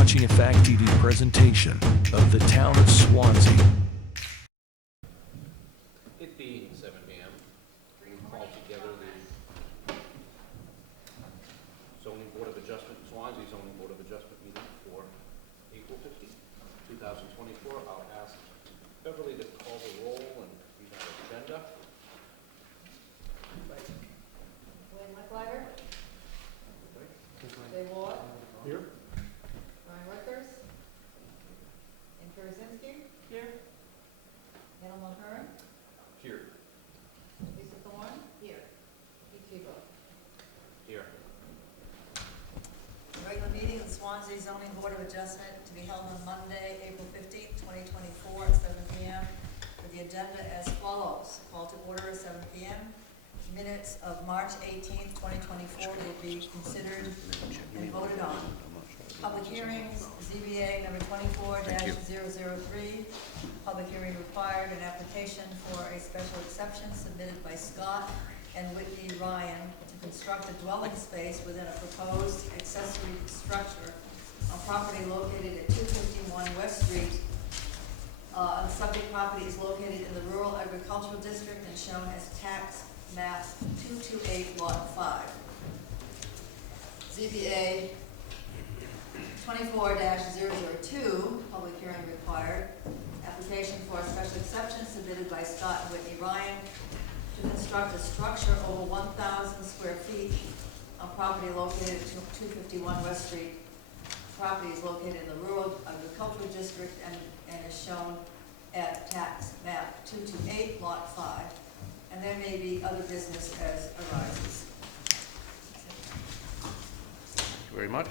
watching a Fact TV presentation of the town of Swanzey. It being 7 p.m., we call together the Zoning Board of Adjustment, Swansea Zoning Board of Adjustment meeting for April 15th, 2024. I'll ask Beverly to call the roll and read our agenda. Wayne Licklider. Dave Ward. Here. Ryan Rickers. Ann Karasinski. Here. Hannah Mulhern. Here. Lisa Thorne. Here. Pete Tebow. Here. Regular meeting of the Swansea Zoning Board of Adjustment to be held on Monday, April 15th, 2024 at 7 p.m. with the agenda as follows. Call to order at 7 p.m. Minutes of March 18th, 2024 will be considered and voted on. Public hearings, ZBA number 24-003. Public hearing required, an application for a special exception submitted by Scott and Whitney Ryan to construct a dwelling space within a proposed accessory structure on property located at 251 West Street. The subject property is located in the Rural Agricultural District and shown as tax map 228 lot 5. ZBA 24-002, public hearing required. Application for a special exception submitted by Scott and Whitney Ryan to construct a structure over 1,000 square feet on property located at 251 West Street. Property is located in the Rural Agricultural District and is shown at tax map 228 lot 5. And there may be other business as arises. Thank you very much.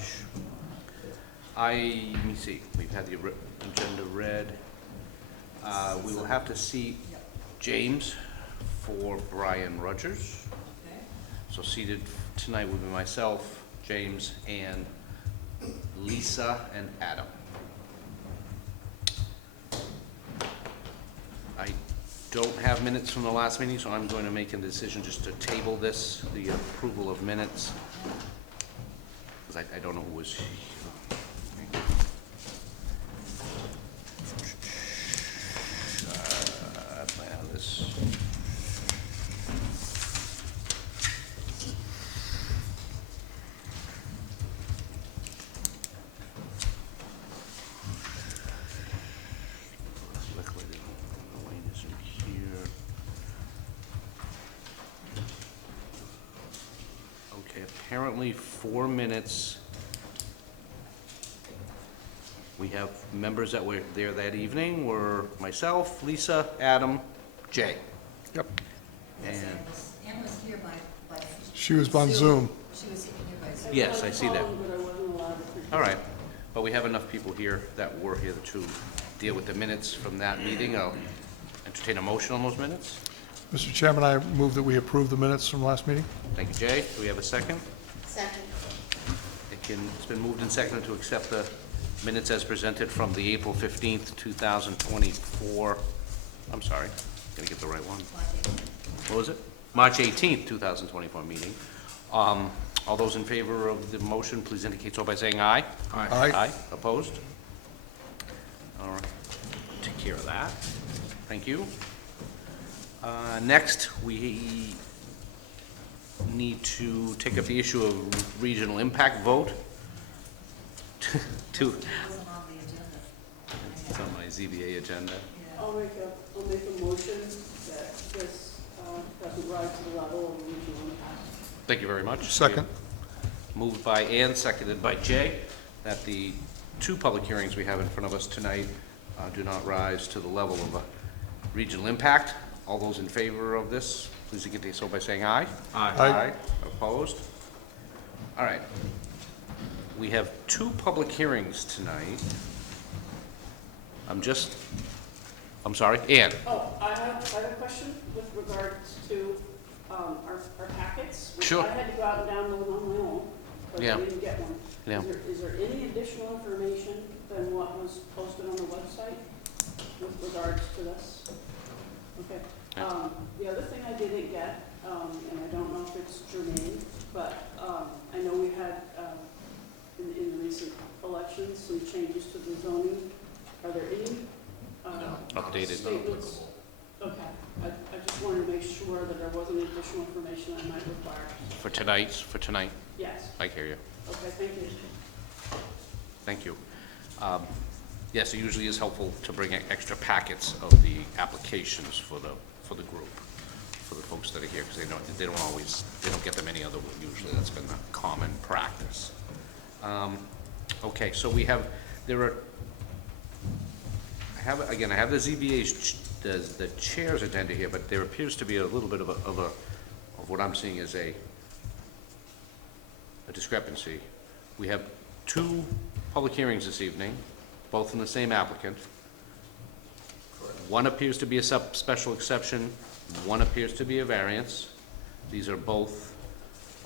Let me see, we've had the agenda read. We will have to see James for Brian Rogers. Okay. So seated tonight will be myself, James, and Lisa and Adam. I don't have minutes from the last meeting, so I'm going to make a decision just to table this, the approval of minutes, because I don't know who was. This. Okay, apparently 4 minutes. We have members that were there that evening were myself, Lisa, Adam, Jay. Yep. Yes, And Ann was here by She was on Zoom. She was here by Zoom. yes, I see that. All right, but we have enough people here that were here to deal with the minutes from that meeting. I'll entertain a motion on those minutes. Mr. Chairman, I move that we approve the minutes from last meeting. Thank you, Jay. Do we have a second? Second. It's been moved and seconded to accept the minutes as presented from the April 15th, 2024. I'm sorry, gotta get the right one. What was it? March 18th, 2024 meeting. All those in favor of the motion, please indicate so by saying aye. Aye. Aye. Opposed? All right, take care of that. Thank you. Next, we need to take up the issue of regional impact vote. It wasn't on the agenda. It's on my ZBA agenda. Yeah. I'll make a motion that this doesn't rise to the level of regional impact. Thank you very much. Second. Moved by Ann, seconded by Jay, that the 2 public hearings we have in front of us tonight do not rise to the level of a regional impact. All those in favor of this, please indicate so by saying aye. Aye. Opposed? All right. We have 2 public hearings tonight. I'm sorry, Ann. Oh, I have a question with regards to our packets. Which Sure. I had to go out and download on my own, but Yeah. I didn't get one. Yeah. Is there any additional information than what was posted on the website with regards to this? Okay. Yeah. The other thing I didn't get, and I don't know if it's germane, but I know we had in the recent elections some Are there any Updated. statements? Okay, I just wanted to make sure that there wasn't additional information I might require. For tonight? Yes, I hear you. okay, thank you. Thank you. Yes, it usually is helpful to bring extra packets of the applications for the group, for the folks that are here, because they don't get them any other way usually. That's been the common practice. Okay, so I have the ZBA's, the chair's agenda here, but there appears to be a little bit of what I'm seeing as a discrepancy. We have 2 public hearings this evening, both from the same applicant. One appears to be a special exception, one appears to be a variance. These are both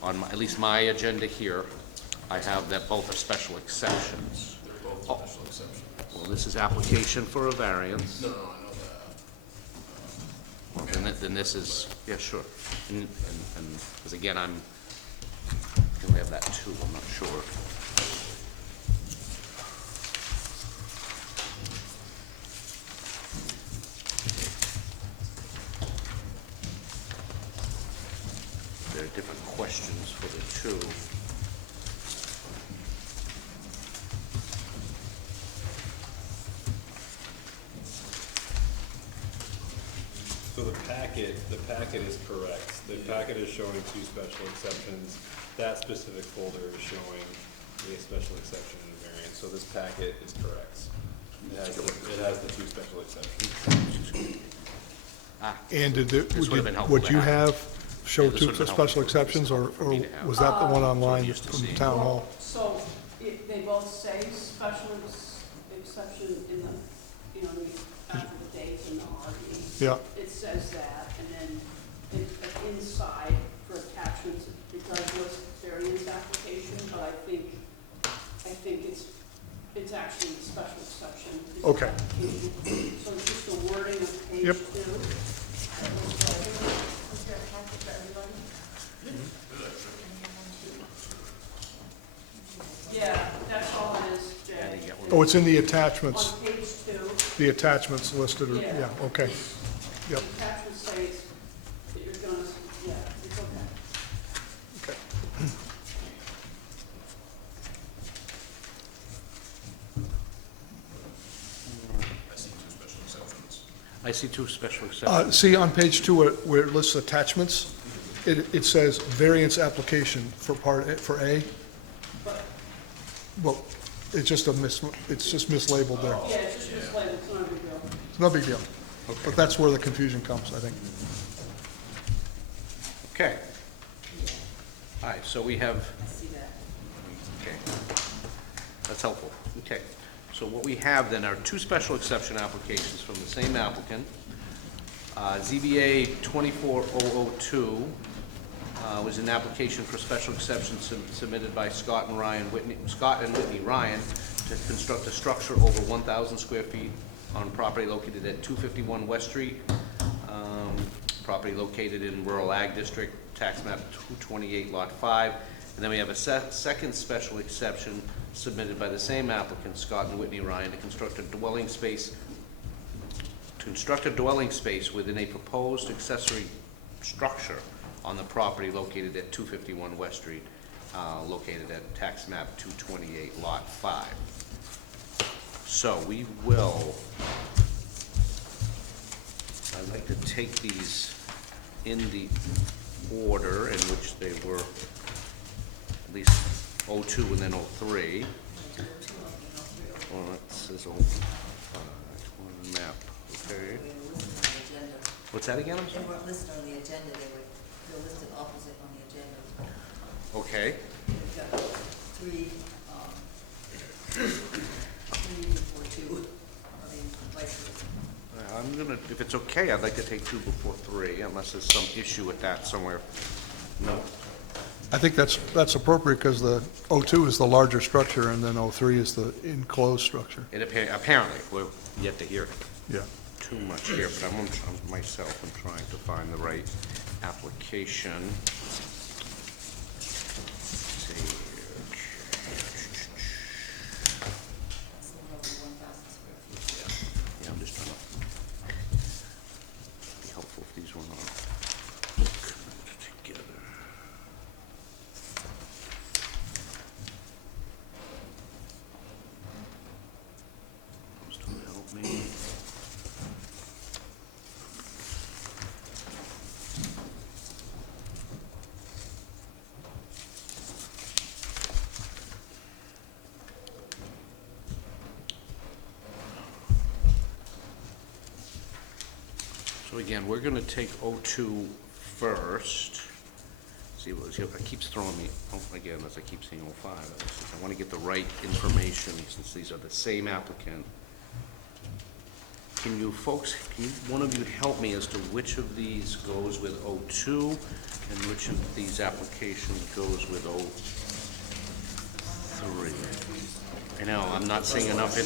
on at least my agenda here. I have that both are special exceptions. They're both special exceptions. Well, this is application for a variance. No, I know that. Well, then this is, yeah, sure. And, because again, I think we have that too, I'm not sure. There are different questions for the two. So the packet is correct. The packet is showing 2 special exceptions. That specific folder is showing a special exception and a variance. So this packet is correct. It has the 2 special exceptions. And This would've been helpful would to you have. have show Yeah, this 2 would've been special helpful exceptions, or for me to have. was that the one online used to from see. Town Hall? So, they both say special exception in the, after the date in the RD. Yeah, It says that, and then inside for attachments, it does list variance application, but I think it's actually a special exception. It's Okay. application. So it's just the wording of page 2. Yep. Is there a packet for everybody? Yeah, that's all it is, Jay. oh, it's in the attachments, On page 2, the attachments listed, are- Yeah. yeah, okay. the Yep, attachment says that you're gonna, yeah, it's okay. okay. I see 2 special exceptions. I see 2 special exceptions. See, on page 2, where it lists attachments, it says variance application for for A. Well, it's just it's just mislabeled there. Yeah, it's just mislabeled, it's not a big deal. It's no big deal. But that's where the confusion comes, I think. Okay. All right, so we have, I see that. okay, that's helpful. Okay, so what we have then are 2 special exception applications from the same applicant. ZBA 24002 was an application for special exception submitted by Scott and Whitney Ryan to construct a structure over 1,000 square feet on property located at 251 West Street, property located in Rural Ag District, tax map 228, lot 5. And then we have a second special exception submitted by the same applicant, Scott and Whitney Ryan, to construct a dwelling space within a proposed accessory structure on the property located at 251 West Street, located at tax map 228, lot 5. So we will, I'd like to take these in the order in which they were, at least 02 and then 03. Well, it says 05, one map, okay. They were listed on the agenda. What's that again, I'm They sorry? weren't listed on the agenda, they were listed opposite on the agenda. Okay, We've got 3, 4, 2, I mean, vice versa. I'm gonna, if it's okay, I'd like to take 2 before 3, unless there's some issue with that somewhere. No? I think that's appropriate, because the 02 is the larger structure, and then 03 is the enclosed structure. Apparently, we're yet to hear Yeah. too much here, but I'm myself, I'm trying to find the right application. Let's see here. That's the one over 1,000 square feet. again, we're gonna take O2 first. See, it keeps throwing me, again, as I keep saying 05. I wanna get the right information, since these are the same applicant. Can you folks, one of you help me as to which of these goes with O2 and which of these applications goes with O3? I know, I'm not seeing enough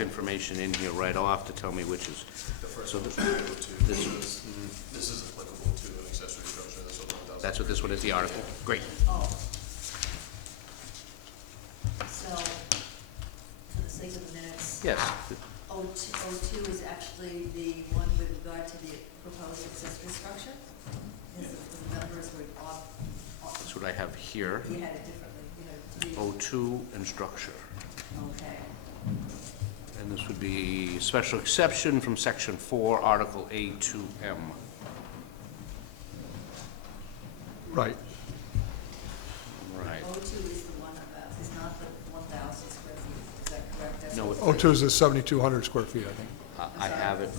information in here right off to tell me which is. The first So one this- was O2. this- This is applicable to an accessory structure that's over 1,000. That's what this one is, the article? Great. Oh. So, for the sake of the minutes. Yes, O2 is actually the one with regard to the proposed accessory structure? Yes, the numbers were off, that's what I have here. you had it differently, you know, O2 and structure. okay. And this would be special exception from section 4, article A to M. Right. Right. O2 is the one about, is not the 1,000 square feet, is that correct? That's No, what- O2 is the 7,200 square feet, I think. I have it.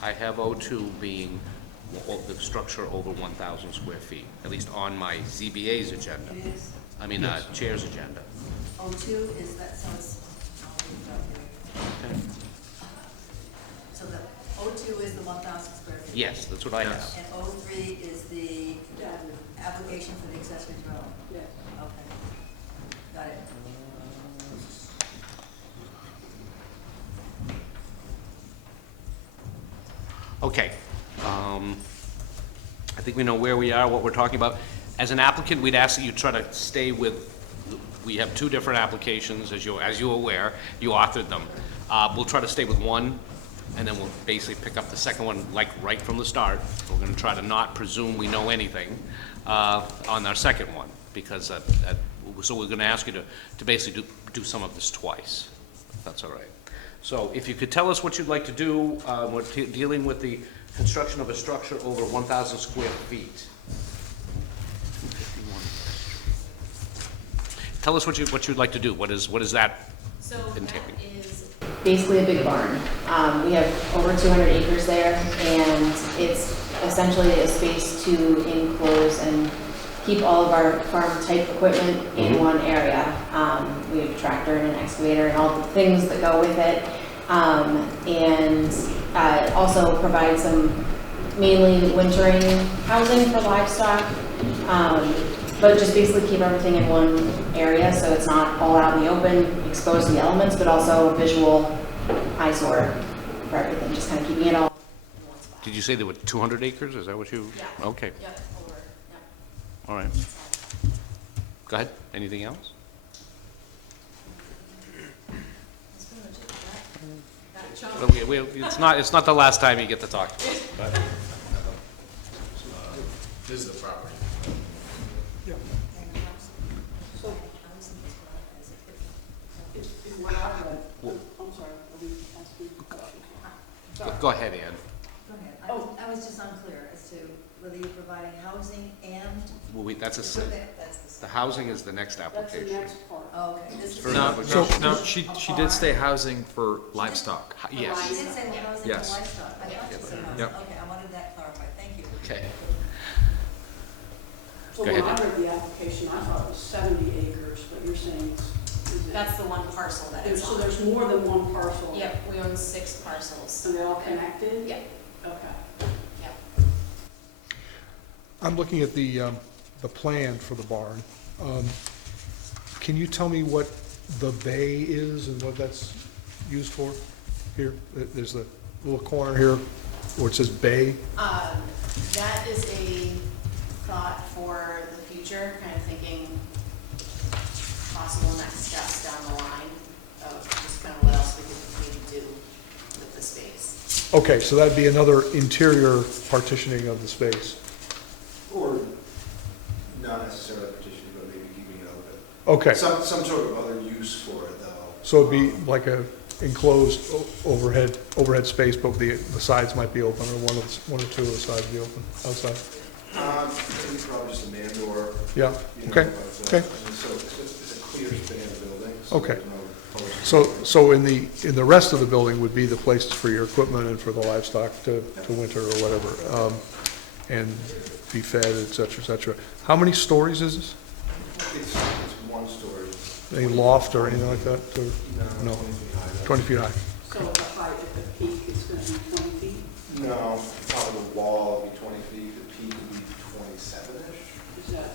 I have O2 being the structure over 1,000 square feet, at least on my ZBA's agenda. It is, I mean, Yes. chair's agenda. O2 is that, so it's, I'll read it out here. Okay. So the O2 is the 1,000 square feet? Yes, that's what I have. And O3 is the Yeah, application for the accessory dwelling? yeah. Okay, got it. Okay. I think we know where we are, what we're talking about. As an applicant, we'd ask that you try to stay with, we have two different applications, as you're aware, you authored them. We'll try to stay with one, and then we'll basically pick up the second one, like, right from the start. We're gonna try to not presume we know anything on our second one, because so we're gonna ask you to basically do some of this twice, if that's all right. So if you could tell us what you'd like to do, we're dealing with the construction of a structure over 1,000 square feet. Tell us what you'd like to do. What is that So that entailing? is basically a big barn. We have over 200 acres there, and it's essentially a space to enclose and keep all of our farm-type equipment in one area. We have a tractor and an excavator and all the things that go with it. And also provide some mainly wintering housing for livestock. But just basically keep everything in one area, so it's not all out in the open, exposed to the elements, but also a visual eyesore for everything, just kind of keeping it all in one spot. Did you say there were 200 acres? Is that what you? Yeah. Okay, Yep, over, yep. all right. Go ahead. Anything else? That's pretty much it, that chunk. Well, it's not the last time you get to talk to us. but- This is the property. So, if what I read, I'm sorry, are we asking? Sorry. Go ahead, Ann. Go ahead. I was just unclear as to whether you're providing housing and Well, that's equipment. That's the housing is the next That's the application. next part. Oh, okay. This is. First No, application. no, she did say housing for livestock. Yes. She did say housing and Yes. livestock. I thought she said housing. Yep. Okay, I wanted that clarified. Thank you. Okay. So Go when I ahead. read the application, I thought it was 70 acres, but you're saying is it? That's the one parcel that it's So on. there's more than one parcel? Yep, we own 6 parcels. And they're all connected? Yep, Okay. yep. I'm looking at the plan for the barn. Can you tell me what the bay is and what that's used for? Here, there's a little corner here where it says bay. That is a thought for the future, kind of thinking possible next steps down the line of just kind of what else we could maybe do with the space. Okay, so that'd be another interior partitioning of the space. Or not necessarily partitioning, but maybe keeping it open. Okay, Some sort of other use for it, though. so it'd be like a enclosed overhead space, but the sides might be open, or one or two of the sides be open outside. Maybe probably just a man door. Yeah, you know, okay, but, okay. I mean, so it's a clear span of building. So Okay. there's no post So in the rest of the building would be the places for your equipment and for the livestock to winter or whatever, and be fed, et cetera, et cetera. How many stories is this? It's one story. Any loft or anything like that? Or- No. 20 feet high. So at the height, at the peak, it's gonna be 20 feet? No, top of the wall would be 20 feet, the peak would be 27-ish. Is that?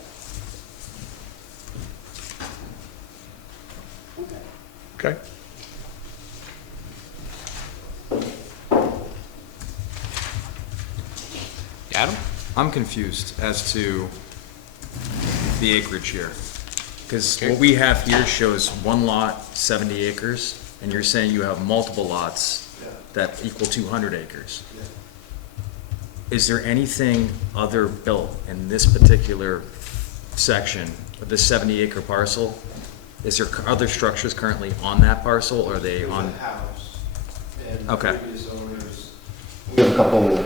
Okay. Okay? Adam? I'm confused as to the acreage here. Because what we have here shows one lot, 70 acres, and you're saying you have multiple lots that equal 200 acres. Yeah. Is there anything other built in this particular section of this 70-acre parcel? Is there other structures currently on that parcel, or are they There's on? a house, and the Okay. previous owners. We have a couple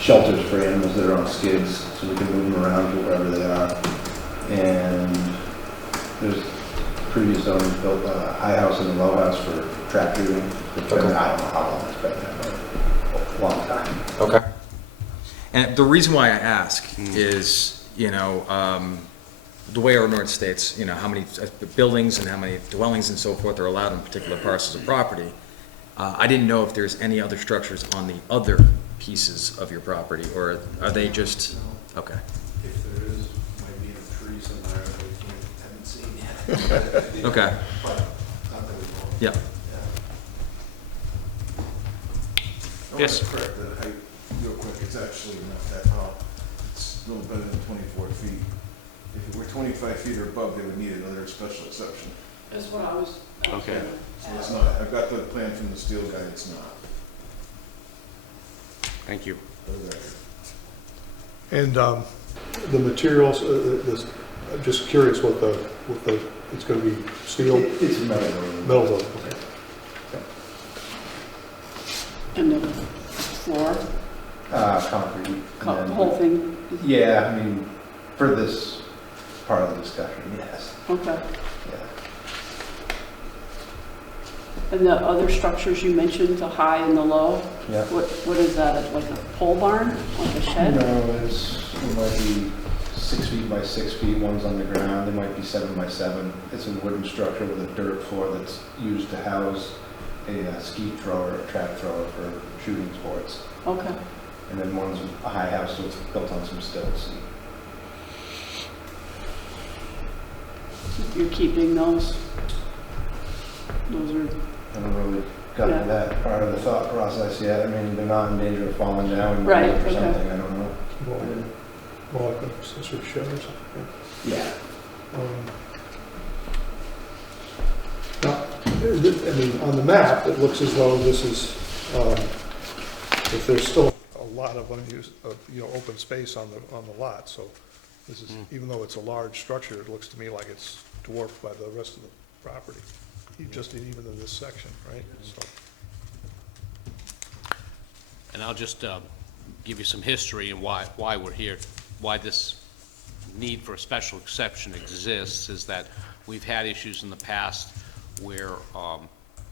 shelters for animals that are on skids, so we can move them around to wherever they are. And there's previous owners built a high house and a low house for trap shooting. I don't know how long it's been there, but a long time. Okay. And the reason why I ask is, you know, the way our ordinance states, you know, how many buildings and how many dwellings and so forth are allowed on particular parcels of property. I didn't know if there's any other structures on the other pieces of your property, or are they just, okay. If there is, might be in a tree somewhere that we haven't seen yet. Okay. But not that we know. Yeah. I Yes. want to correct that height real quick, it's actually not that tall. It's a little better than 24 feet. If it were 25 feet or above, they would need another special exception. That's what I was. Okay. So it's not, I've got the plan from the steel guy, it's not. Thank you. For the record. And the materials, I'm just curious what the, it's going to be steel? It's metal. Metal, building, okay. And the floor, Concrete. and the then- whole thing, Yeah, I mean, for this part of the discussion, yes. okay. Yeah. And the other structures you mentioned, the high and the low, Yeah. what is that, like a pole barn, like a shed? No, it might be 6 feet by 6 feet, one's on the ground, it might be 7 by 7. It's a wooden structure with a dirt floor that's used to house a skeet thrower, a trap thrower for shooting sports. Okay, And then one's a high house, so it's built on some stilts. you're keeping those? Those are, I haven't really gotten to that part of the thought process yet. I mean, they're not in danger of falling down. We might Right, look for okay. something, I don't know. More like a accessory shed or something. Yeah. Now, I mean, on the map, it looks as though this is, if there's still a lot of unused, open space on the lot, so this is, even though it's a large structure, it looks to me like it's dwarfed by the rest of the property, just even in this section, right? So, And I'll just give you some history and why we're here, why this need for a special exception exists, is that we've had issues in the past where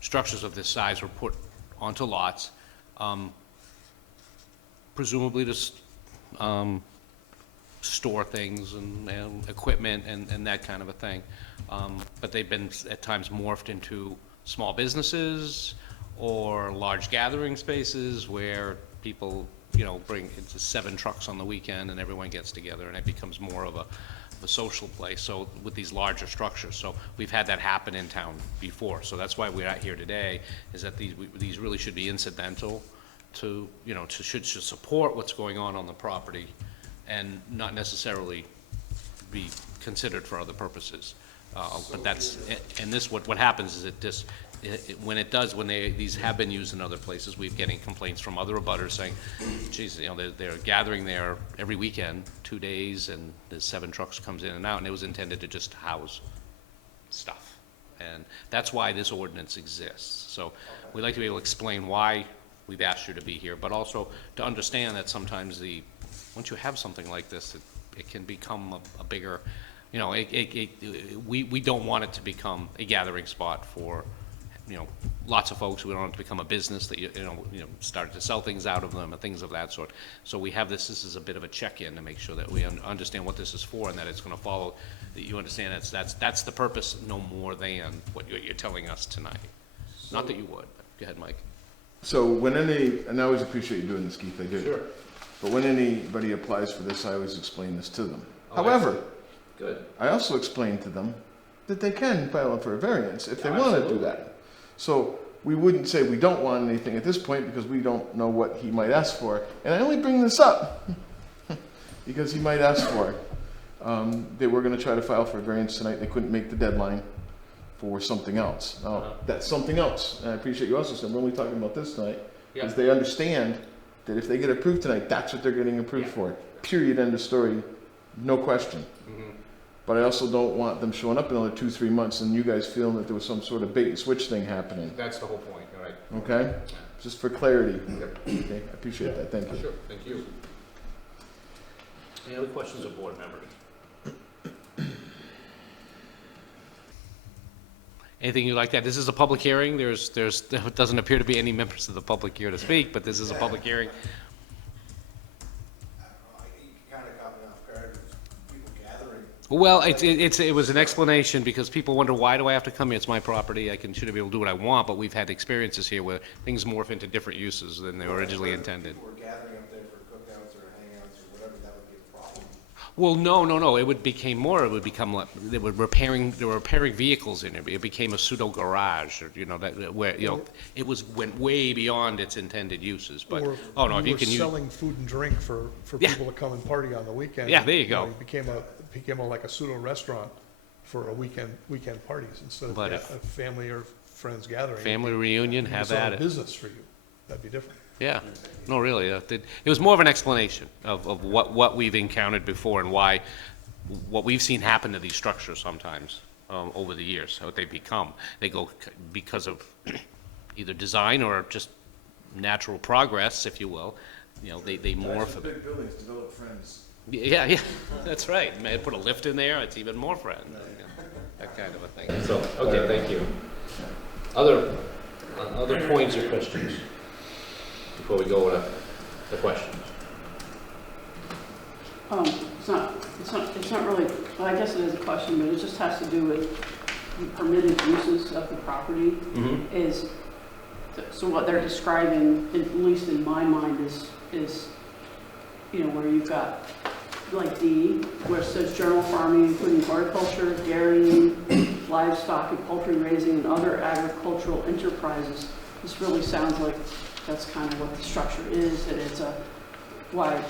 structures of this size were put onto lots, presumably to store things and equipment and that kind of a thing. But they've been at times morphed into small businesses or large gathering spaces where people, bring 7 trucks on the weekend and everyone gets together and it becomes more of a social place. So with these larger structures, so we've had that happen in town before. So that's why we're out here today, is that these really should be incidental to, should support what's going on the property and not necessarily be considered for other purposes. But that's, and this, what happens is when these have been used in other places, we're getting complaints from other abutters saying, geez, they're gathering there every weekend, 2 days, and there's 7 trucks comes in and out, and it was intended to just house stuff. And that's why this ordinance exists. So we'd like to be able to explain why we've asked you to be here, but also to understand that sometimes once you have something like this, it can become a bigger You know, we don't want it to become a gathering spot for, you know, lots of folks. We don't want it to become a business that, you know, start to sell things out of them and things of that sort. So we have this is a bit of a check-in to make sure that we understand what this is for and that it's gonna follow, that you understand that's the purpose, no more than what you're telling us tonight. Not that you would, but go ahead, Mike. So when and I always appreciate you doing this, Keith, I do. Sure. But when anybody applies for this, I always explain this to them. Oh, However, Good. I also explain to them that they can file for a variance if they want to do that. So we wouldn't say we don't want anything at this point because we don't know what he might ask for. And I only bring this up because he might ask for it. They were going to try to file for a variance tonight. They couldn't make the deadline for something else. Now, that's something else. And I appreciate you also saying we're only talking about this tonight because they understand that if they get approved tonight, that's what they're getting approved for. Period. End of story. No question. But I also don't want them showing up in another 2-3 months and you guys feeling that there was some sort of bait and switch thing happening. That's the whole point, all right. Okay? Just for clarity. Okay, I appreciate that. Thank you. Sure, thank you. Any other questions of board members? Anything you like that? This is a public hearing. There doesn't appear to be any members of the public here to speak, but this is a public hearing. Well, it was an explanation because people wonder, why do I have to come here? It's my property. Should be able to do what I want, but we've had experiences here where things morph into different uses than they were originally intended. If people were gathering up there for cookouts or hangouts or whatever, that would be a problem. Well, no. It would become like they were repairing vehicles in it. It became a pseudo garage, or where it went way beyond its intended uses. But Or if you can use selling food and drink for people to come and party on the weekend. Yeah, there you go. It became like a pseudo restaurant for a weekend parties instead of But a if- family or friends gathering. family reunion, You have sell a at it. business for you. That'd be different. Yeah, no, really. It was more of an explanation of what we've encountered before and why, what we've seen happen to these structures sometimes over the years, what they become. They go because of either design or just natural progress, if you will. They morph. Big buildings develop friends. Yeah, that's right. May put a lift in there, it's even more friend. That kind of a thing. So, okay, thank you. Other points or questions before we go to the questions? It's not really, well, I guess it is a question, but it just has to do with the permitted uses of the property. So what they're describing, at least in my mind, is where you've got like D, where it says general farming, including horticulture, dairying, livestock and poultry raising, and other agricultural enterprises. This really sounds like that's kind of what the structure is, and it's why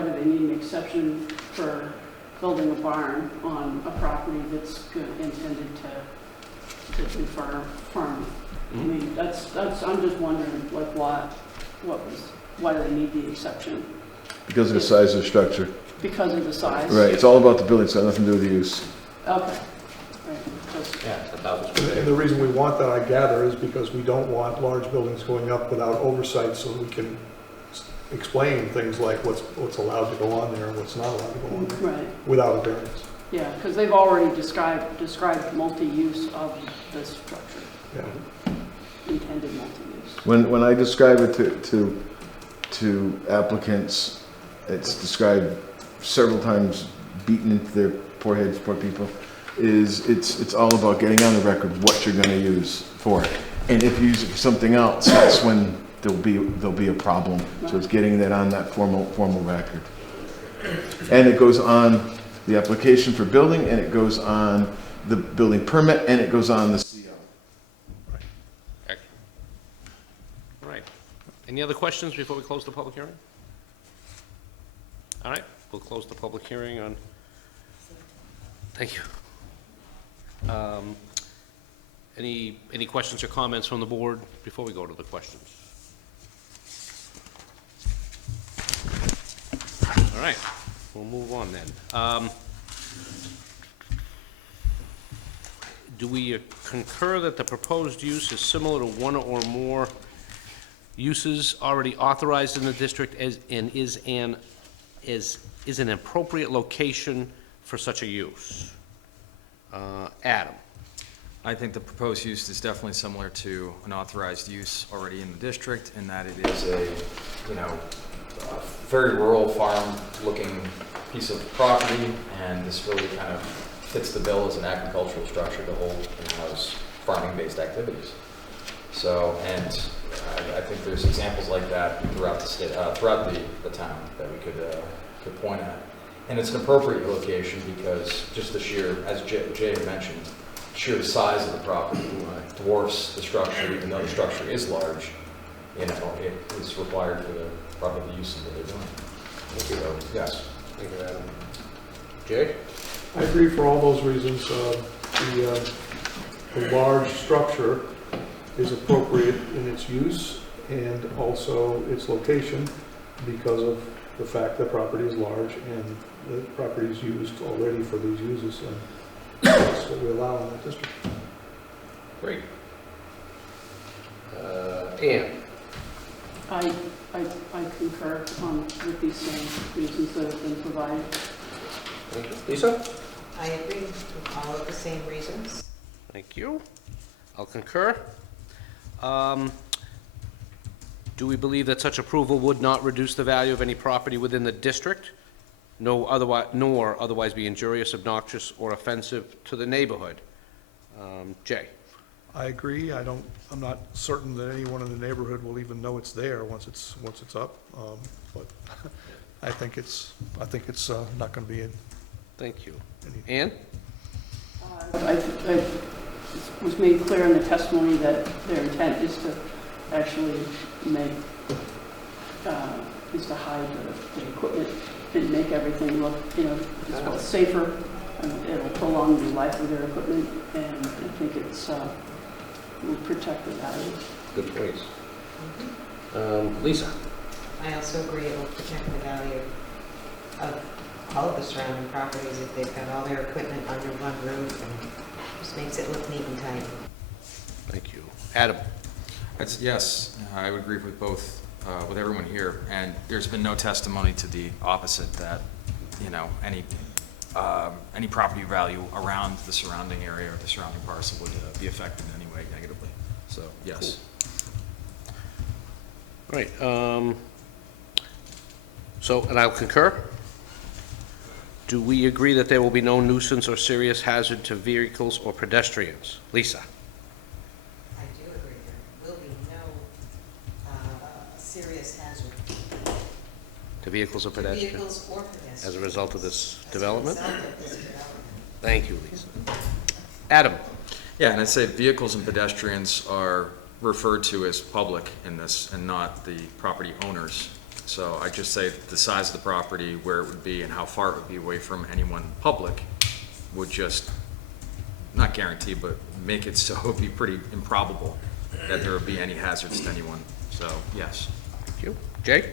do they need an exception for building a barn on a property that's intended to do farming? I mean, I'm just wondering, like, why do they need the exception? Because of the size of the structure. Because of the size? Right, it's all about the building, it's got nothing to do with the use. Okay. Right. Yeah, it's 1,000 square feet. And the reason we want that, I gather, is because we don't want large buildings going up without oversight, so we can explain things like what's allowed to go on there and what's not allowed to go on there Right. without a variance. Yeah, because they've already described multi-use of this structure, Yeah. intended multi-use. When I describe it to applicants, it's described several times, beaten into their poor heads, poor people, it's all about getting on the record what you're going to use for it. And if you use it for something else, that's when there'll be a problem. So it's getting that on that formal record. And it goes on the application for building, and it goes on the building permit, and it goes on the CO. Excellent. All right. Any other questions before we close the public hearing? All right, we'll close the public hearing on, thank you. Any questions or comments from the board before we go to the questions? All right, we'll move on then. Do we concur that the proposed use is similar to one or more uses already authorized in the district and is an appropriate location for such a use? Adam? I think the proposed use is definitely similar to an authorized use already in the district, in that it is a, you know, very rural farm-looking piece of property, and this really kind of fits the bill as an agricultural structure to hold in-house farming-based activities. So, and I think there's examples like that throughout the state, throughout the town that we could point at. And it's an appropriate location because just the sheer, as Jay had mentioned, sheer size of the property dwarfs the structure, even though the structure is large. You know, it is required for the proper use of what they're doing. Thank you. So, yes. Thank you, Adam. Jay? I agree for all those reasons. The large structure is appropriate in its use and also its location because of the fact that property is large and the property is used already for these uses, and that's what we allow in the district. Great. Ann? I concur with these same reasons that have been provided. Thank you. Lisa? I agree with all of the same reasons. Thank you. I'll concur. Do we believe that such approval would not reduce the value of any property within the district, nor otherwise be injurious, obnoxious, or offensive to the neighborhood? Jay? I agree. I'm not certain that anyone in the neighborhood will even know it's there once it's up. But I think it's not going to be in. Thank you. Ann? It was made clear in the testimony that their intent is to actually is to hide the equipment and make everything look, safer, and it'll prolong the life of their equipment, and I think it's will protect the value. Good points. Lisa? I also agree it will protect the value of all of the surrounding properties if they've got all their equipment under one roof, and just makes it look neat and tidy. Thank you. Adam? Yes, I would agree with both, with everyone here, and there's been no testimony to the opposite, that, you know, any property value around the surrounding area or the surrounding parcel would be affected in any way negatively. So, yes. Cool. All right. And I'll concur. Do we agree that there will be no nuisance or serious hazard to vehicles or pedestrians? Lisa? I do agree there will be no serious hazard. To vehicles or To pedestrians? vehicles or pedestrians. As a result of this As a development? result of this development. Thank you, Lisa. Adam? Yeah, and I'd say vehicles and pedestrians are referred to as public in this and not the property owners. So I just say the size of the property, where it would be and how far it would be away from anyone public would just, not guarantee, but make it so it would be pretty improbable that there would be any hazards to anyone. So, yes. Thank you. Jay?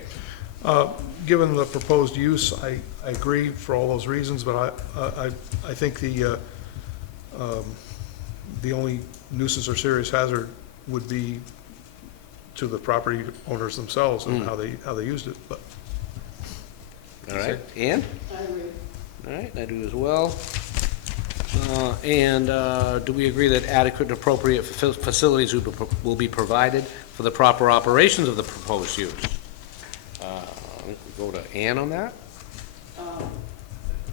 Given the proposed use, I agree for all those reasons, but I think the only nuisance or serious hazard would be to the property owners themselves and how they used it, but. All right. Ann? I agree. All right, I do as well. Do we agree that adequate and appropriate facilities will be provided for the proper operations of the proposed use? We'll go to Ann on that.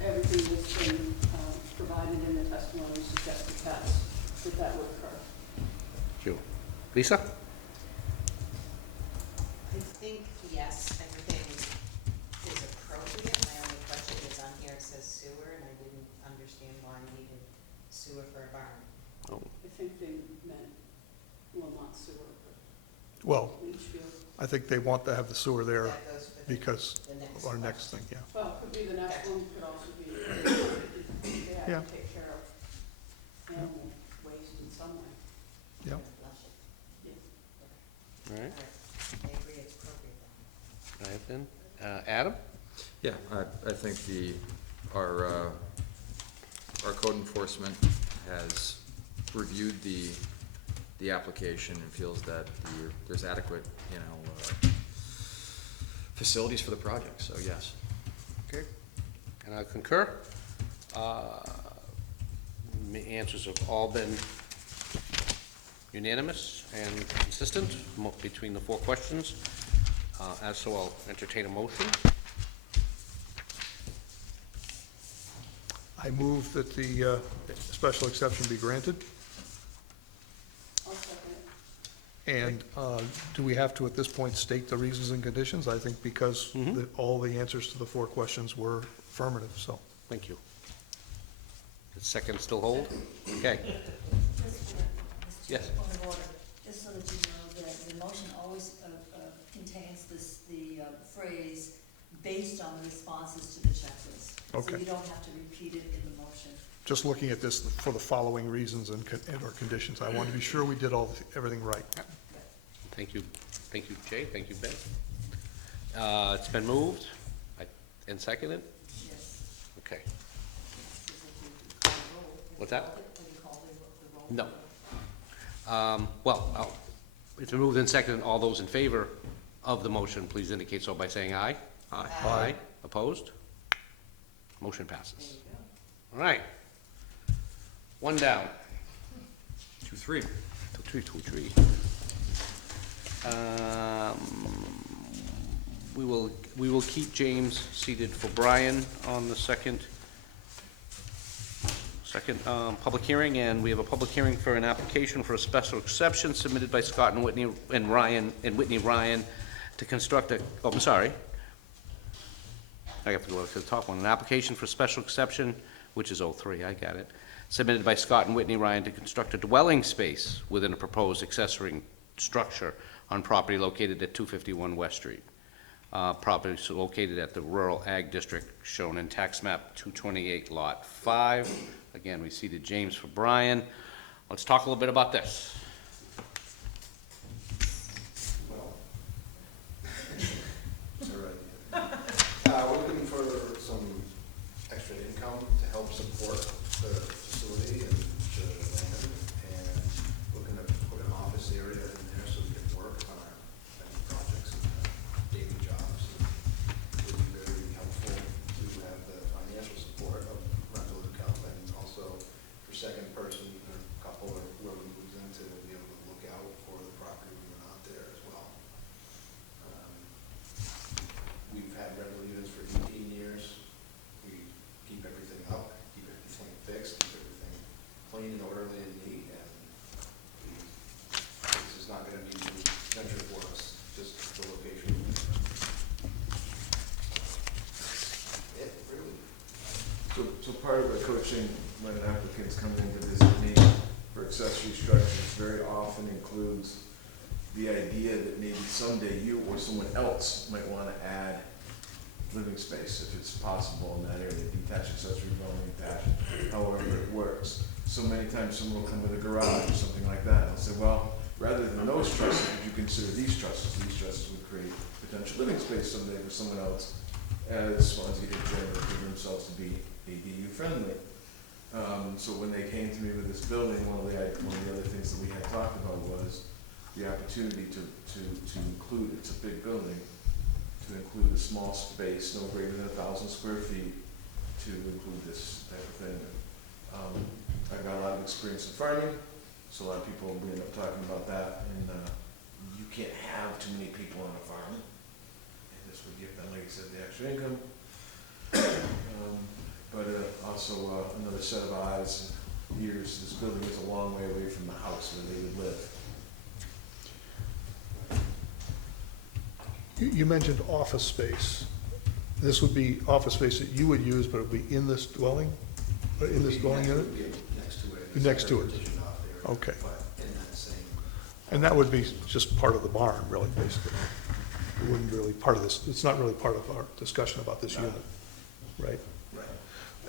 Everything that's been provided in the testimony suggests that would occur. Thank you. Lisa? I think, yes, everything is appropriate. My only question is on here, it says sewer, and I didn't understand why we needed sewer for a barn. I think they meant, well, not sewer, but Well, leach field. I think they want to have the sewer there That goes for because the next of our next thing, question. yeah. Well, could be the next one, could also be, they Yeah. have to take care of animal waste in some way. Yeah. Flush it. Yeah. All right. I agree it's appropriate then. All right, then. Adam? Yeah, I think our code enforcement has reviewed the application and feels that there's adequate, facilities for the project, so yes. Okay. And I concur. Answers have all been unanimous and consistent between the 4 questions. As so, I'll entertain a motion. I move that the special exception be granted. I'll second it. And do we have to, at this point, state the reasons and conditions? I think because all the answers to the 4 questions were affirmative, so. Thank you. Does second still hold? Okay. Yes. Point of order, just so that you know that the motion always contains the phrase based on the responses to the checklist. So Okay. you don't have to repeat it in the motion. Just looking at this for the following reasons and/or conditions. I want to be sure we did everything right. Thank you. Thank you, Jay. Thank you, Ben. It's been moved and seconded? Yes. Okay. Call the roll. What's that? Will you call the roll? No. Well, it's been moved and seconded. All those in favor of the motion, please indicate so by saying aye. Aye. Aye. Opposed? Motion passes. All right. 1 down. 2-3. 2-3. We will keep James seated for Brian on the second public hearing, and we have a public hearing for an application for a special exception submitted by Scott and Whitney Ryan to construct I'm sorry. I have to go to the top one. An application for special exception, which is 03, I got it, submitted by Scott and Whitney Ryan to construct a dwelling space within a proposed accessory structure on property located at 251 West Street. Property is located at the Rural Ag District shown in tax map 228 Lot 5. Again, we seated James for Brian. Let's talk a little bit about this. It's all right. We're looking for some extra income to help support the facility and the land, and looking to put an office area in there so we can work on our many projects and daily jobs. It would be very helpful to have the financial support of rental income, and also for second person or couple or whoever moves in to be able to look out for the property when we're not there as well. We've had rental units for 18 years. We keep everything up, keep everything fixed, keep everything clean and orderly and neat, and this is not gonna be a new venture for us, just the location. It really. So part of the coaching when applicants come in to visit me for accessory structures very often includes the idea that maybe someday you or someone else might want to add living space if it's possible in that area, detached accessory dwelling, detached, however it works. So many times someone will come with a garage or something like that, and I'll say, well, rather than those trusses, would you consider these trusses? These trusses would create potential living space someday for someone else, as Swanzey did generally prove themselves to be ADU friendly. So when they came to me with this building, one of the other things that we had talked about was the opportunity to include, it's a big building, to include a small space, no greater than 1,000 square feet, to include this type of thing. I've got a lot of experience in farming, so a lot of people we end up talking about that, and you can't have too many people on a farm, and this would give them, like I said, the extra income, but also another set of eyes and ears. This building is a long way away from the house where they would live. You mentioned office space. This would be office space that you would use, but it would be in this dwelling? In this dwelling unit? Next to it. Next to it. Partition off there, Okay. but in that same. And that would be just part of the barn, really, basically. It wouldn't really part of this, it's not really part of our discussion about this unit, right? Right.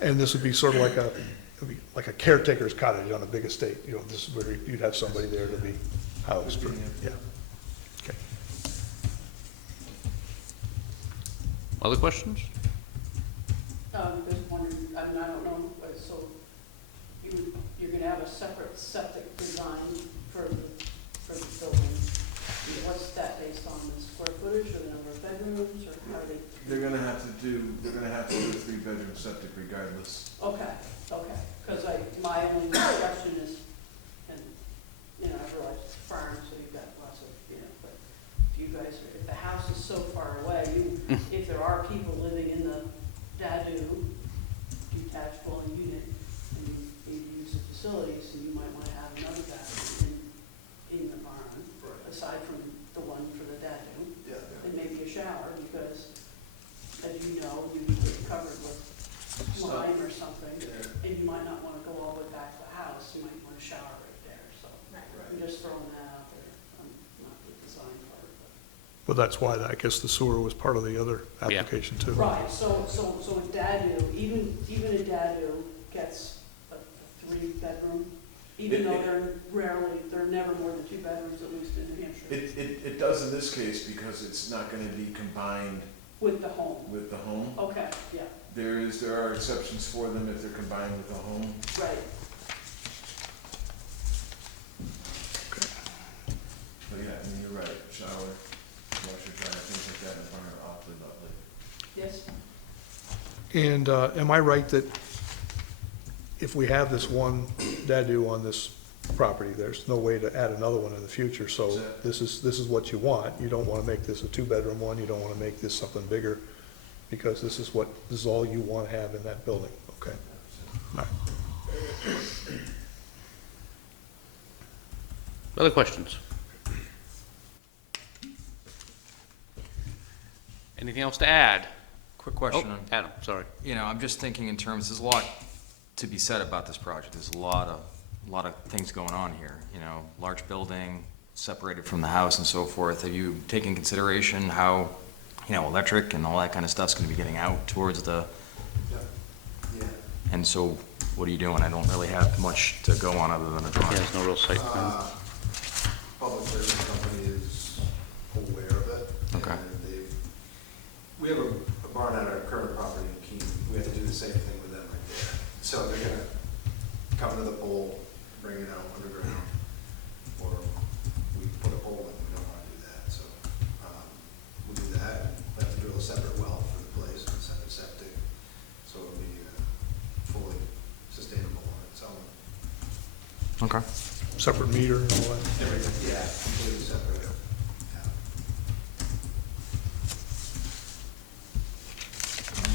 And this would be sort of like a caretaker's cottage on a big estate, you know, this is where you'd have somebody there to be housed, for- yeah. Okay. Other questions? Just wondering, I mean, I don't know, so you're gonna have a separate septic design for the building. What's that based on, the square footage or the number of bedrooms, or how are they They're gonna have to do a 3-bedroom septic regardless. Okay, because my only question is, and, I realize it's a farm, so you've got lots of, but if you guys, if the house is so far away, if there are people living in the dadu, detached dwelling unit, and you need to use the facilities, so you might want to have another bathroom in the barn, aside from the one for the dadu, and maybe a shower, because, as you know, you get covered with lime or something, and you might not want to go all the way back to the house, you might want to shower right there, so I'm just throwing that out there. I'm not the design part, But that's why, I guess the sewer was part of the other application too. Right, so a dadu, even a dadu gets a 3-bedroom, even though they're never more than 2 bedrooms, at least in New Hampshire, It does in this case because it's not gonna be combined with the home. with the home. Okay, yeah, There are exceptions for them if they're combined with the home. right. But yeah, I mean, you're right, shower, washer, dryer, things like that in the barn are awfully lovely. Yes, And am I right that if we have this one dadu on this property, there's no way to add another one in the future? So Exactly. this is what you want. You don't want to make this a 2-bedroom one. You don't want to make this something bigger, because this is all you want to have in that building. Okay. All right. Other questions? Anything else to add? Quick question. Oh, Adam, sorry. I'm just thinking in terms, there's a lot to be said about this project. There's a lot of things going on here, large building, separated from the house and so forth. Have you taken consideration how, electric and all that kind of stuff's gonna be getting out towards the, Yeah. and so what are you doing? I don't really have much to go on other than a Yeah, drawing. there's no real site plan. Public service company is aware of it. Okay. And we have a barn at our current property in Keene. We have to do the same thing with them right there. So they're gonna come to the pole, bring it out underground, or we put a pole in. We don't wanna do that, so, we do that. We have to drill a separate well for the place, and separate septic, so it'll be fully sustainable on its own. Okay. Separate meter and all that. Everything, yeah, completely separate. Yeah.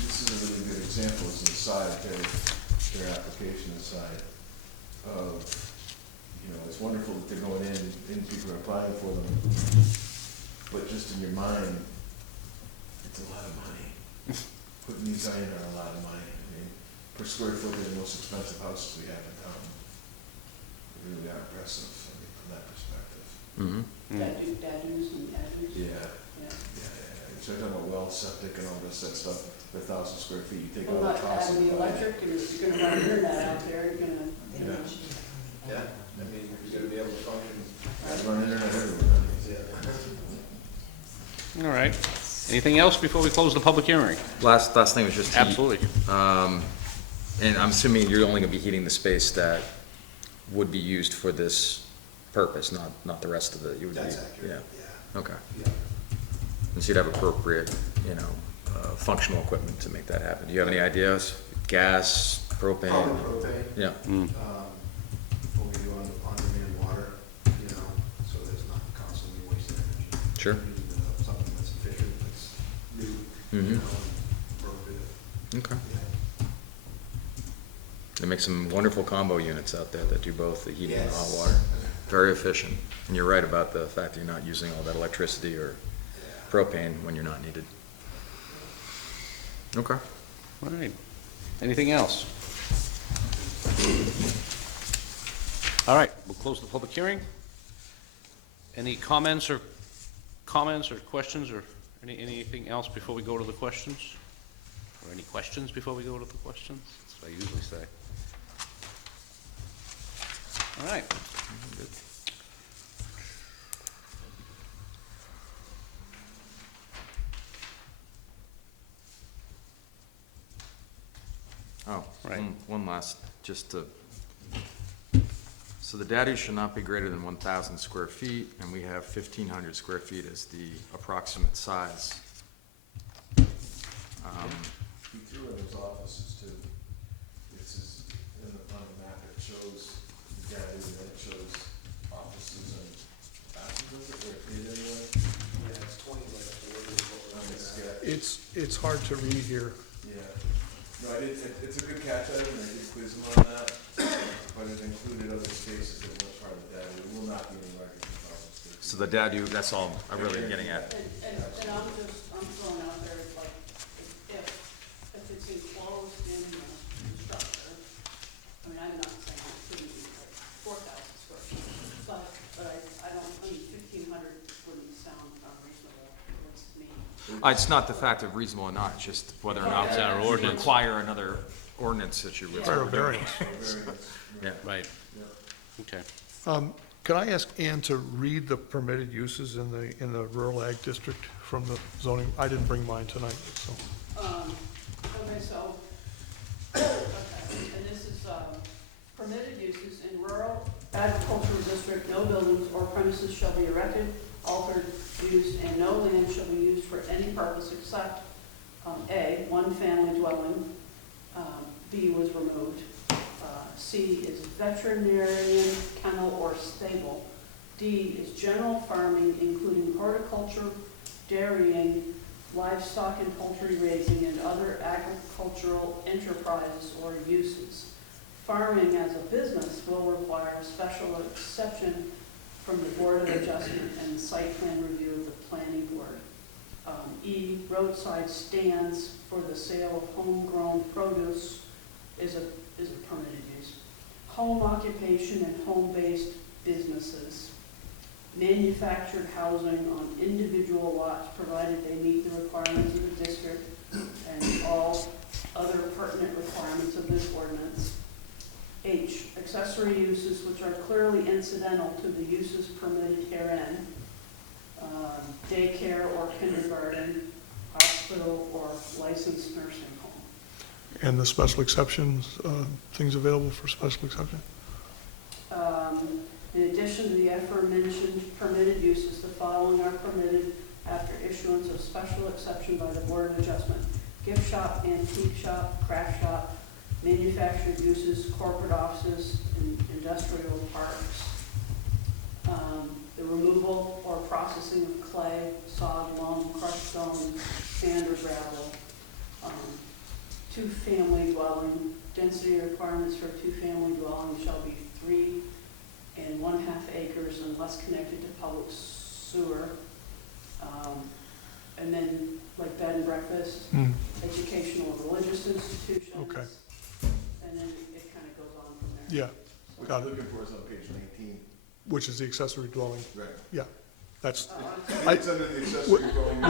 This is a really good example, it's an aside, their application aside of, it's wonderful that they're going in and people are applying for them, but just in your mind, it's a lot of money. Putting these in are a lot of money. I mean, per square foot, they're the most expensive houses we have in town. They really are impressive, from that perspective. Mm-hmm. dadus and dadus. Yeah. Yeah. So you're talking about well, septic and all this, that stuff, for 1,000 square feet, you take all Well, the not costs. having the electric, and you're gonna run internet out there, you're gonna, Yeah. Yeah, I mean, you're gonna be able to function. Run internet everywhere. Yeah. All right. Anything else before we close the public hearing? Last thing was just heat. Absolutely. And I'm assuming you're only gonna be heating the space that would be used for this purpose, not the rest of it. You would be, That's accurate, yeah. yeah. Okay. Yeah. And so you'd have appropriate, functional equipment to make that happen. Do you have any ideas? Gas, propane? Probably propane. Yeah. What we do on demand water, so there's not constantly wasted energy. Sure. Using, something that's efficient, that's new, Mhm. appropriate. Okay. Yeah. They make some wonderful combo units out there that do both the heating and the hot Yes. water. Very efficient. And you're right about the fact that you're not using all that electricity or propane when you're not needed. Okay. All right. Anything else? All right, we'll close the public hearing. Any comments or questions or anything else before we go to the questions? Or any questions before we go to the questions? That's what I usually say. All right. Oh, Right. one last, so the dadu should not be greater than 1,000 square feet, and we have 1,500 square feet as the approximate size He threw in his offices too. On the map, it shows the daddy, and then it shows offices and bathrooms, or it anyway. Yeah, it's 20 by 40. It's hard to read here. Yeah. No, it's a good catch item, and I did quiz him on that, but it included other spaces that weren't part of that. It will not be any larger than 1,000 square feet. So the dad, that's all I'm really getting at. And I'm throwing out there, like, if it's enclosed in the structure, I mean, I'm not saying it couldn't be like 4,000 square feet, but I don't, I mean, 1,500 wouldn't sound unreasonable, at least to me. It's not the fact of reasonable or not, it's just whether or not It's our you ordinance. require another ordinance that you Require a variance. Yeah. Right. Okay. Could I ask Ann to read the permitted uses in the rural ag district from the zoning? I didn't bring mine tonight, so. Okay, so, okay, and this is, permitted uses in rural agricultural district, no buildings or premises shall be erected, altered, used, and no land shall be used for any purpose except, A, one family dwelling, B was removed, C is veterinarian, kennel, or stable, D is general farming, including horticulture, dairying, livestock and poultry raising, and other agricultural enterprises or uses. Farming as a business will require a special exception from the Board of Adjustment and site plan review of the planning board. E, roadside stands for the sale of homegrown produce is a permitted use. Home occupation and home-based businesses. Manufactured housing on individual lots, provided they meet the requirements of the district and all other pertinent requirements of this ordinance. H, accessory uses which are clearly incidental to the uses permitted herein. Daycare or kindergarten, hospital or licensed nursing home. And the special exceptions, things available for special exception? In addition to the aforementioned permitted uses, the following are permitted after issuance of special exception by the Board of Adjustment: gift shop, antique shop, craft shop, manufactured uses, corporate offices, and industrial parks. The removal or processing of clay, sod, loam, crushed stone, sand, or gravel. Two-family dwelling, density requirements for a two-family dwelling shall be 3 1/2 acres unless connected to public sewer. And then like bed and breakfast, educational and religious institutions. Okay. And then it kind of goes on from there. Yeah, What got you're it. looking for is on page 19. Which is the accessory dwelling? Right. Yeah, that's, It's under the accessory dwelling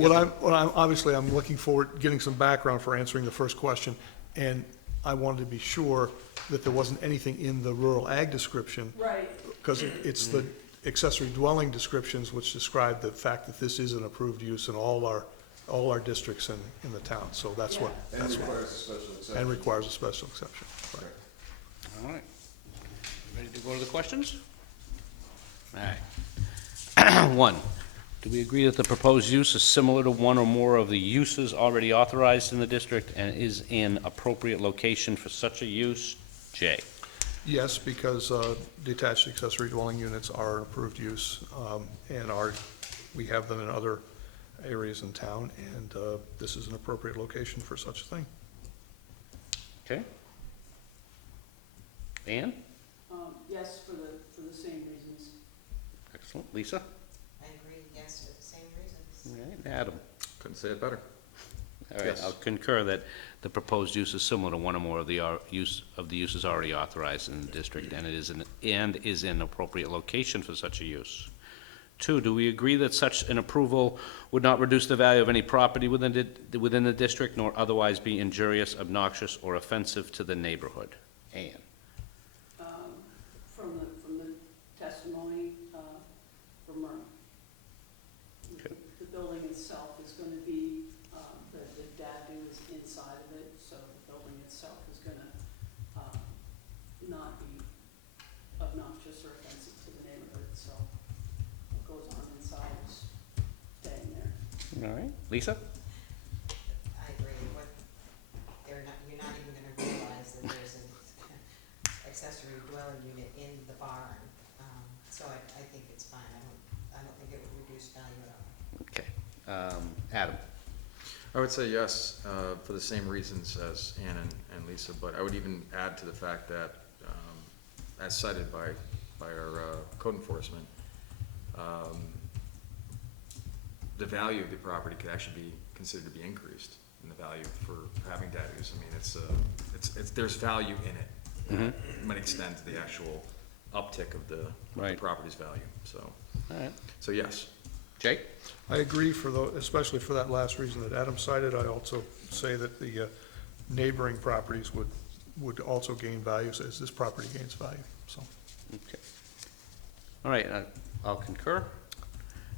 unit. obviously, I'm looking forward, getting some background for answering the first question, and I wanted to be sure that there wasn't anything in the rural ag description, Right, because it's the accessory dwelling descriptions which describe the fact that this is an approved use in all our districts in the town, so that's what, And requires a special exception. and requires a special exception, right. All right. Ready to go to the questions? All right. 1, do we agree that the proposed use is similar to one or more of the uses already authorized in the district and is in appropriate location for such a use? J. Yes, because detached accessory dwelling units are an approved use, and we have them in other areas in town, and this is an appropriate location for such a thing. Okay. Ann? yes, for the same reasons. Excellent. Lisa? I agree, yes, for the same reasons. All right. Adam? Couldn't say it better. All right, Yes. I'll concur that the proposed use is similar to one or more of the uses already authorized in the district, and is in appropriate location for such a use. 2, do we agree that such an approval would not reduce the value of any property within the district, nor otherwise be injurious, obnoxious, or offensive to the neighborhood? Ann? From the testimony, from Okay. the building itself is going to be, the dadu is inside of it, so the building itself is going to not be obnoxious or offensive to the neighborhood, so what goes on inside is staying there. All right. Lisa? accessory dwelling unit in the barn. So I think it's fine. I don't think it would reduce value at all. Okay. Adam? I would say yes, for the same reasons as Ann and Lisa, but I would even add to the fact that, as cited by our code enforcement, the value of the property could actually be considered to be increased in the value for having tattoos. I mean, there's value in it. It might extend to the actual uptick of the Right. property's value, so, All right. so yes. Jake? I agree especially for that last reason that Adam cited. I also say that the neighboring properties would also gain value as this property gains value, so. Okay. All right, I'll concur.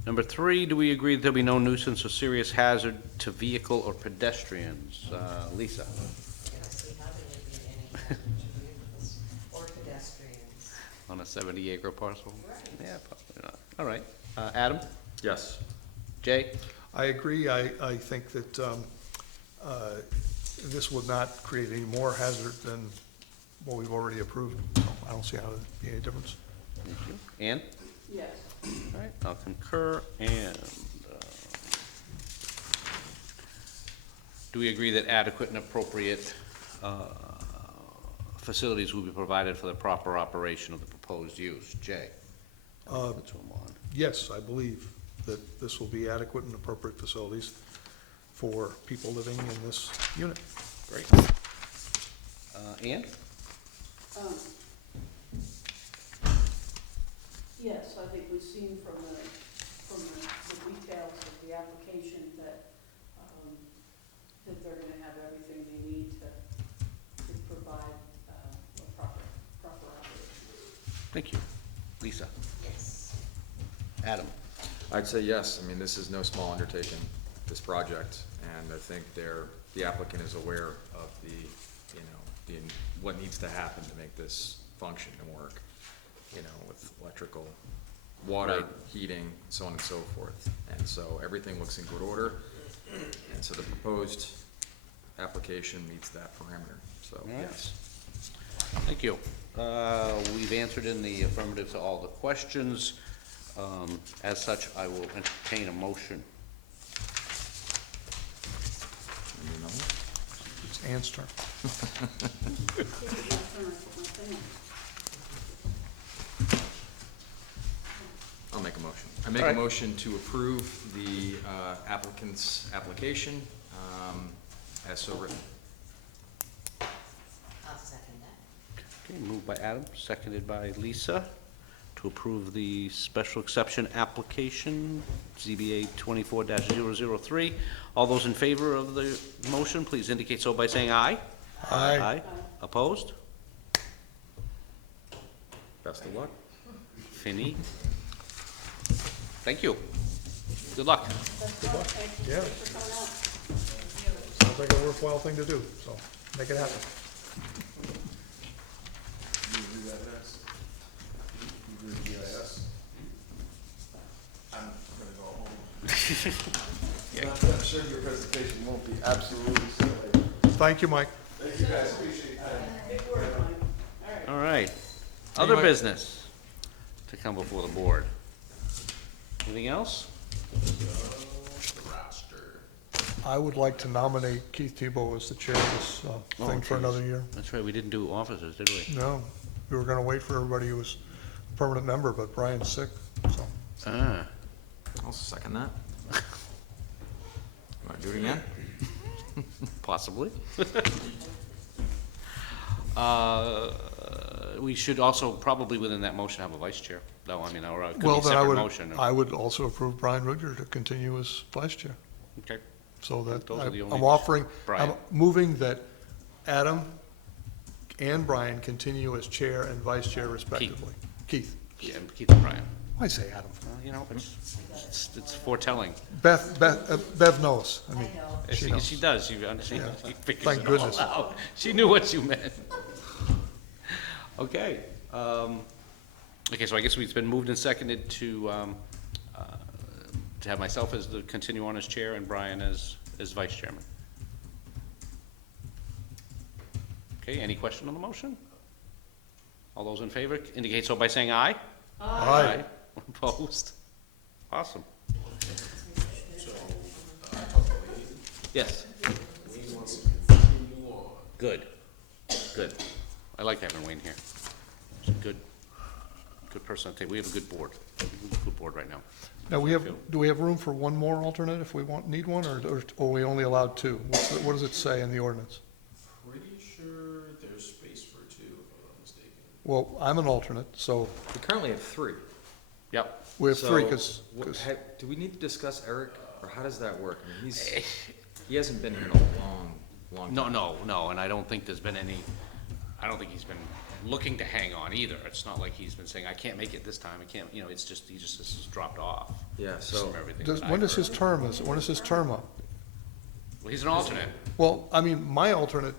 Number 3, do we agree that there'll be no nuisance or serious hazard to vehicle or pedestrians? Lisa? I don't see how there would be any hazard to vehicles or pedestrians. On a 70-acre parcel? Right. Yeah, probably not. All right. Adam? Yes. Jay? I agree. I think that this would not create any more hazard than what we've already approved. So I don't see how there'd be any difference. Thank you. Ann? Yes. All right, I'll concur. And do we agree that adequate and appropriate facilities will be provided for the proper operation of the proposed use? Jay? That's what I'm on. Yes, I believe that this will be adequate and appropriate facilities for people living in this unit. Great. Ann? Yes, I think we've seen from the details of the application that they're gonna have everything they need to provide a proper operation. Thank you. Lisa? Yes. Adam? I'd say yes. I mean, this is no small undertaking, this project, and I think the applicant is aware of what needs to happen to make this function and work, with electrical, water, Right. heating, so on and so forth. And so everything looks in good order, and so the proposed application meets that parameter, so All right. yes. Thank you. We've answered in the affirmative to all the questions. As such, I will entertain a motion. It's Ann's turn. I'll make a motion. I make All a right. motion to approve the applicant's application as so written. I'll second that. Okay, moved by Adam, seconded by Lisa, to approve the special exception application, ZBA 24-003. All those in favor of the motion, please indicate so by saying aye. Aye. Opposed? Best of luck. Fini. Thank you. Good luck. Yeah. Sounds like a worthwhile thing to do, so make it happen. You do that next? You do GIS? I'm gonna go home. I'm sure your presentation won't be absolutely silly. Thank you, Mike. Thank you guys, appreciate your time. All right. Other business to come before the board. Anything else? I would like to nominate Keith Tebow as the chair of this thing for geez. another year. That's right, we didn't do officers, did we? No, we were gonna wait for everybody who was a permanent member, but Brian's sick, so. Ah, I'll second that. Want to do it again? possibly. We should also probably within that motion have a vice chair, though, I mean, or it could be Well, a then separate motion. I would also approve Brian Rudger to continue as vice chair. Okay, So that, Those are the only- I'm offering, I'm Brian. moving that Adam and Brian continue as chair and vice chair respectively. Keith. yeah, and Keith and Brian. I say Adam. Well, it's foretelling. Bev knows, I mean, she knows. She does, she Yeah. figures Thank it all goodness. out. She knew what you meant. Okay, okay, so I guess it's been moved and seconded to have myself as the continue on as chair and Brian as vice chairman. Okay, any question on the motion? All those in favor indicate so by saying aye. Aye. Opposed? Awesome. Yes. Good. Good. I like having Wayne here. He's a good person to take. We have a good board. Good board right now. Now, do we have room for one more alternate if we need one, or are we only allowed two? What does it say in the ordinance? Pretty sure there's space for two, if I'm not mistaken. Well, I'm an alternate, so We currently have three. Yep. we have three, So, because, do we need to discuss Eric, or how does that work? I mean, he hasn't been here in a long time. No, and I don't think there's been any, I don't think he's been looking to hang on either. It's not like he's been saying, I can't make it this time, I can't, it's just, he just has dropped off. Yeah, so, From everything that when I've is his heard. when is his term up? Well, he's an alternate. Well, I mean, my alternate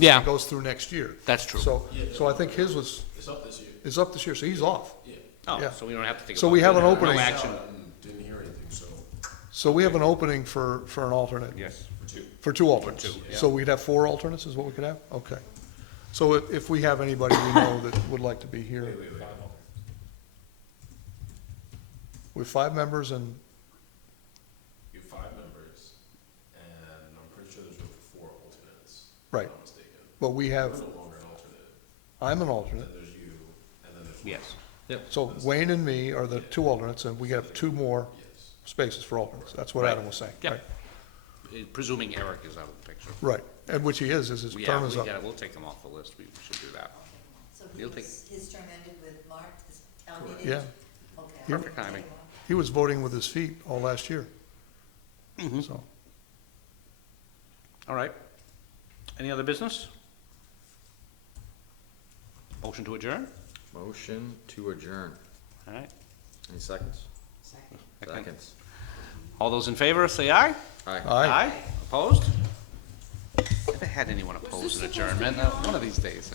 Yeah. goes through next year. That's true. So I think his It's up this year. is up this year, so he's off. Yeah. Oh, yeah. so we don't have to think about it. So we have an opening. No action. Didn't hear anything, so So we have an opening for an alternate. Yes. for two. For two alternates? two, yeah. So we'd have four alternates is what we could have? Okay. So if we have anybody we know that would like to be here, Wait. we have 5 members and, You have 5 members, and I'm pretty sure there's room for 4 alternates. Right. If I'm not mistaken. but we You're have, no longer an alternate. I'm an Then alternate. there's you, and then there's. Yes. So Wayne and me are the 2 alternates, and we have 2 more Yes. spaces for alternates. That's what Right. Adam was saying. Yep. Right. Presuming Eric is out of the picture. Right, and which he is his Yeah, term is up. we'll take him off the list. We should do that. So He'll take- his term ended with March, his town meeting? Yeah, Okay. Perfect timing. he was voting with his feet all last year. Mm-hmm. So, All right. Any other business? Motion to adjourn? motion to adjourn. All right. Any seconds? Second. Seconds. All those in favor, say aye. Aye. aye. Opposed? Never had anyone oppose an adjournment, one of these days.